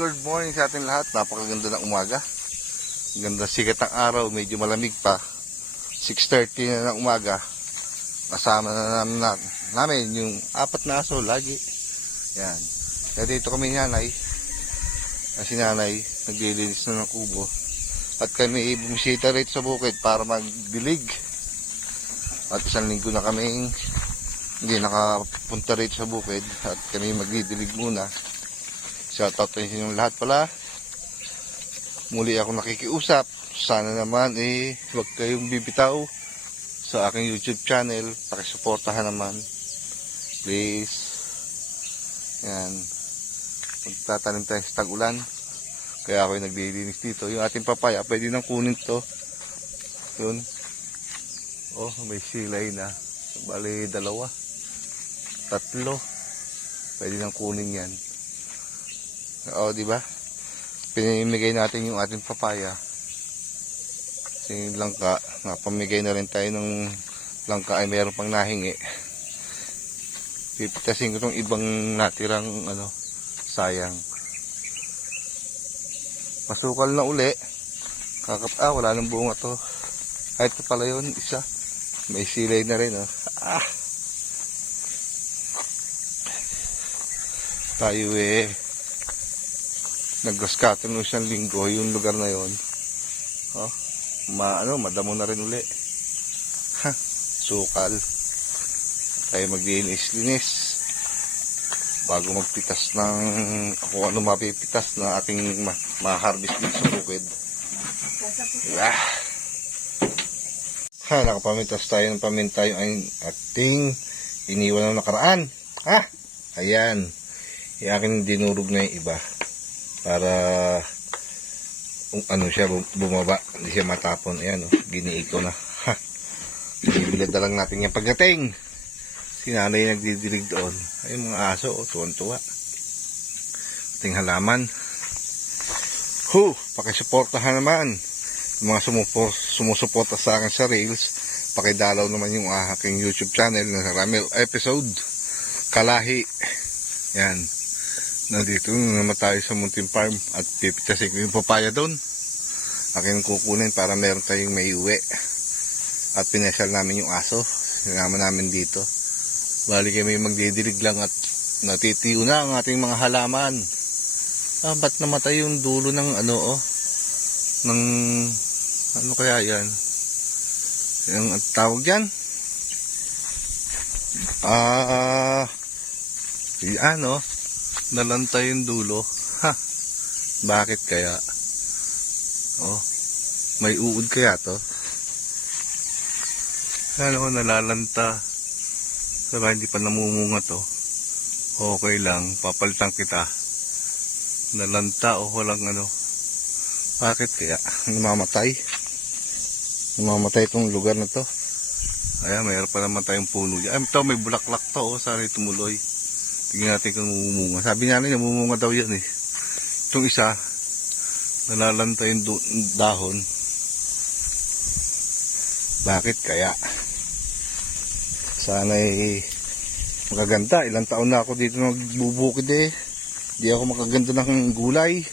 good morning sa ating lahat. Napakaganda ng umaga. Ganda sikat ng araw, medyo malamig pa. 6:30 na ng umaga. Kasama na namin yung 4 na aso lagi. Yan. Kaya dito kami ni nanay. Si nanay naglilinis na ng kubo. At kami bumisita rito sa bukid para magdilig. At isang linggo na kaming hindi nakapunta rito sa bukid. At kami magdidilig muna. Shoutout sa inyong lahat pala. Muli ako nakikiusap. Sana naman huwag kayong bibitaw sa aking YouTube channel. Pakisuportahan naman. Please. Yan. Magtatanim tayo sa tag-ulan. Kaya ako naglilinis dito. Yung ating papaya, pwede nang kunin to. Yun. Oh, may silay na. Bali, 2. 3. Pwede nang kunin yan. Oo, di ba? Pinimigay natin yung ating papaya. Kasi yung langka, napamigay na rin tayo ng langka ay mayroon pang nahingi. Pipitasin ko itong ibang natirang sayang. Masukal na uli. Wala nang bunga to. Ay, ito pala yun, isa. May silay na rin, oh. Tayo nag-scatter nung isang linggo yung lugar na yon. Oh, madamo na rin uli. Sukal. Tayo maglinis-linis bago magpitas ng kung ano mapipitas na ating ma-harvest dito sa bukid. Nakapamintas tayo ng paminta yung ating iniwan ng nakaraan. Ayan. Yung aking dinurog na yung iba. Para siya bumaba, hindi siya matapon. Ayan, giniig ko na. Bibilad na lang natin yung pagdating. Si nanay nagdidilig doon. Ay, mga aso, tuwan-tuwa. Ating halaman. Pakisuportahan naman. Yung mga sumusuporta sa akin sa Reels, pakidalaw naman yung aking YouTube channel na Ramil episode. Kalahi. Yan. Nandito naman tayo sa Munting Farm at pipitasin ko yung papaya doon. Akin kukunin para meron tayong may uwi. At pinasal namin yung aso. Sinama namin dito. Bali kami magdidilig lang at natitiyo na ang ating mga halaman. Ba't namatay yung dulo ng ng kaya yan? Yung tawag dyan? Nalantay yung dulo. Bakit kaya? May uod kaya to? Nalalanta. Saka hindi pa namumunga to. Okay lang, papalitan kita. Nalanta o walang Bakit kaya? Namamatay itong lugar na to. Ayan, mayroon pa naman tayong puno dyan. Ito, may bulaklak to. Sana tumuloy. Tingnan natin kung namumunga. Sabi niya namumunga daw yan eh. Itong isa, nalalanta yung dahon. Bakit kaya? Sana magaganda. Ilang taon na ako dito nagbubukid Hindi ako makaganda ng gulay.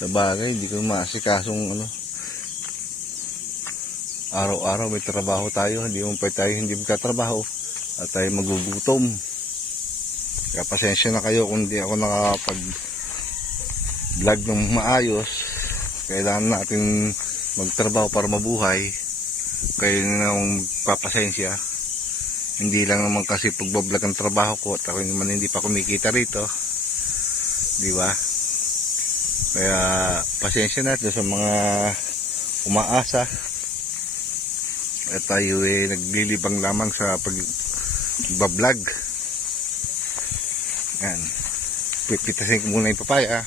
Sa bagay, hindi ko maasikasong araw-araw may trabaho tayo. Hindi mo pa tayo hindi magkatrabaho. At tayo magugutom. Kaya pasensya na kayo kung hindi ako nakapag-vlog ng maayos. Kailangan natin magtrabaho para mabuhay. Kaya na akong papasensya. Hindi lang naman kasi pagbablog ang trabaho ko at ako naman hindi pa kumikita rito. Di ba? Kaya pasensya na sa mga umaasa. At tayo naglilibang lamang sa pagbablog. Yan. Pipitasin ko muna yung papaya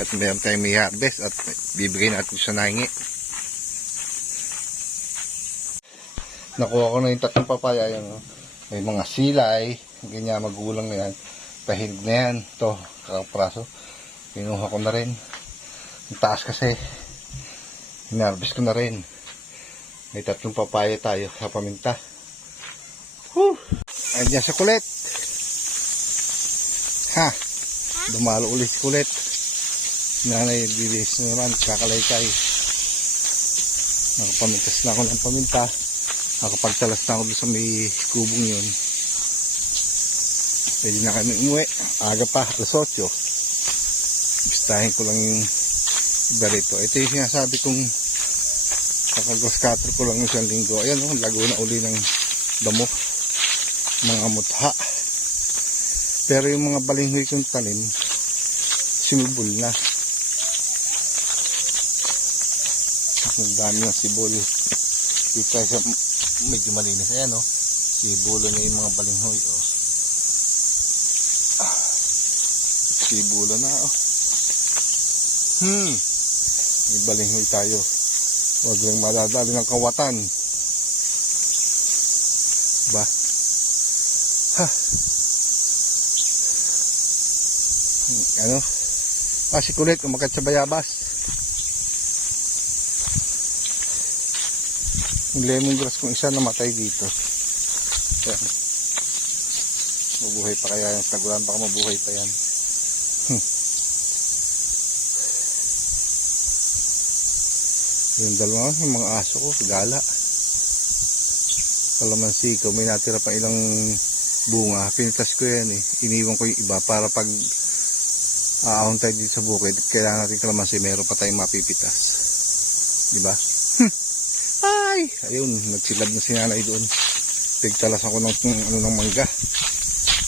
at meron tayong may harvest at bibigay natin sa nahingi. Nakuha ko na yung 3 papaya yan. May mga silay, ganyan magulang na yan. Pahilig na yan. Ito, kakapraso. Kinuha ko na rin. Ang taas kasi. Hinarvest ko na rin. May 3 papaya tayo sa paminta. Andiyan sa kulit. Dumalo ulit kulit. Nanay, bibis na naman, kakalaykay. Nakapamintas na ako ng paminta. Nakapagtalas na ako doon sa may kubong yun. Pwede na kami umuwi. Aga pa, alas 8. Bistahin ko lang yung iba rito. Ito yung sinasabi kong kakagos cutter ko lang isang linggo. Ayan o, lago na uli ng damo. Mga mutha. Pero yung mga balinghoy kong tanim, sumibol na. Ang dami ng sibol. Dito sa medyo malinis. Ayan o, sibulo na yung mga balinghoy o. Sibulo na o. May balinghoy tayo. Huwag lang madadali ng kawatan. Ba? Ha? Ano? Si kulit, umakat sa bayabas. Yung lemongrass kung isa namatay dito. Ayan. Mabuhay pa kaya yan. Tagulan, baka mabuhay pa yan. Yung dalawa, yung mga aso ko, gala. Kalamansi ko, may natira pa ilang bunga. Pinitas ko yan eh. Iniwan ko yung iba para pag aahon tayo dito sa bukid, kailangan natin kalamansi, meron pa tayong mapipitas. Diba? Ay! Ayun, nagsilab na si nanay doon. Pigtalas ako ng mangga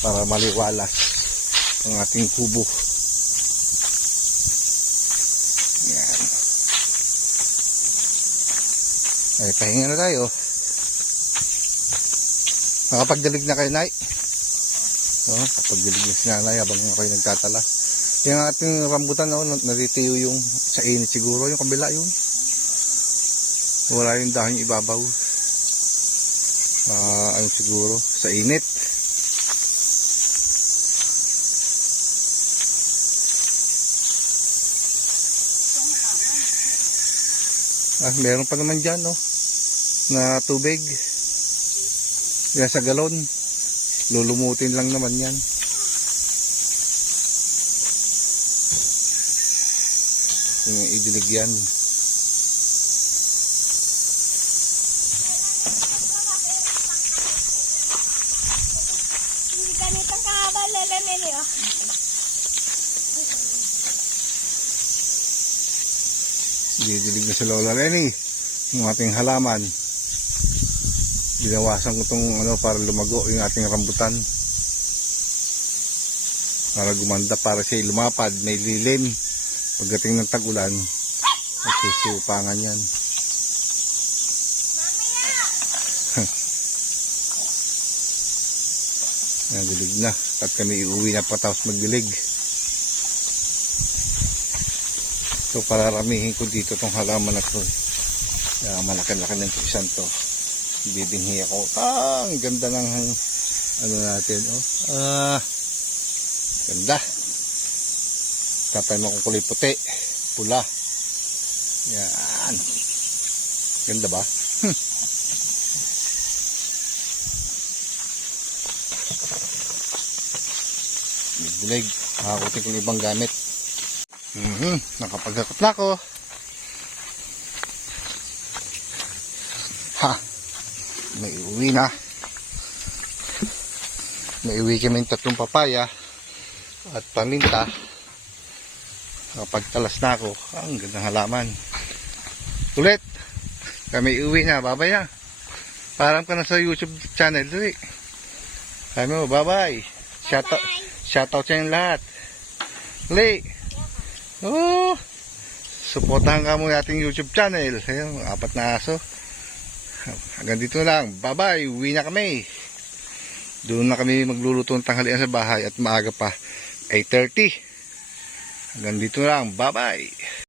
para maliwalas ang ating kubo. Yan. Ay, pahinga na tayo. Nakapagdalig na kayo, Nay? Kapagdalig na si nanay habang ako'y nagtatala. Yung ating rambutan, naritiyo yung sa init siguro, yung kabila yun. Wala yung dahon yung ibabaw. Ano siguro, sa init. Meron pa naman dyan, no? Na tubig. Yan sa galon. Lulumutin lang naman yan. Yung idilig yan. Hindi ganitong kahaba lalamin yun. Didilig na si Lola Lenny yung ating halaman. Binawasan ko itong para lumago yung ating rambutan para gumanda, para siya lumapad, may lilim. Pagdating ng tag-ulan, magsusupangan yan. Nadilig na at kami iuwi na patapos magdilig. So pararamihin ko dito tong halaman na to. Malaki-laki ng isang to. Bibinhi ako. Ang ganda ng ano natin. Ganda. Tatay mo kong kulay puti. Pula. Yan. Ganda ba? Dilig. Nakakutin ko yung ibang gamit. Nakapagakot na ako. May uwi na. May uwi kami 3 papaya at paminta. Nakapagtalas na ako. Ang gandang halaman. Ulit. Kami uwi na. Babay na. Parang ka na sa YouTube channel. Dali. Kami mo. Babay. Shoutout sa inyo lahat. Dali. Supportahan ka mo yung ating YouTube channel. Ayun, 4 na aso. Hanggang dito lang. Bye-bye. Uwi na kami. Doon na kami magluluto ng tanghalian sa bahay at maaga pa. 8:30. Hanggang dito lang. Bye-bye.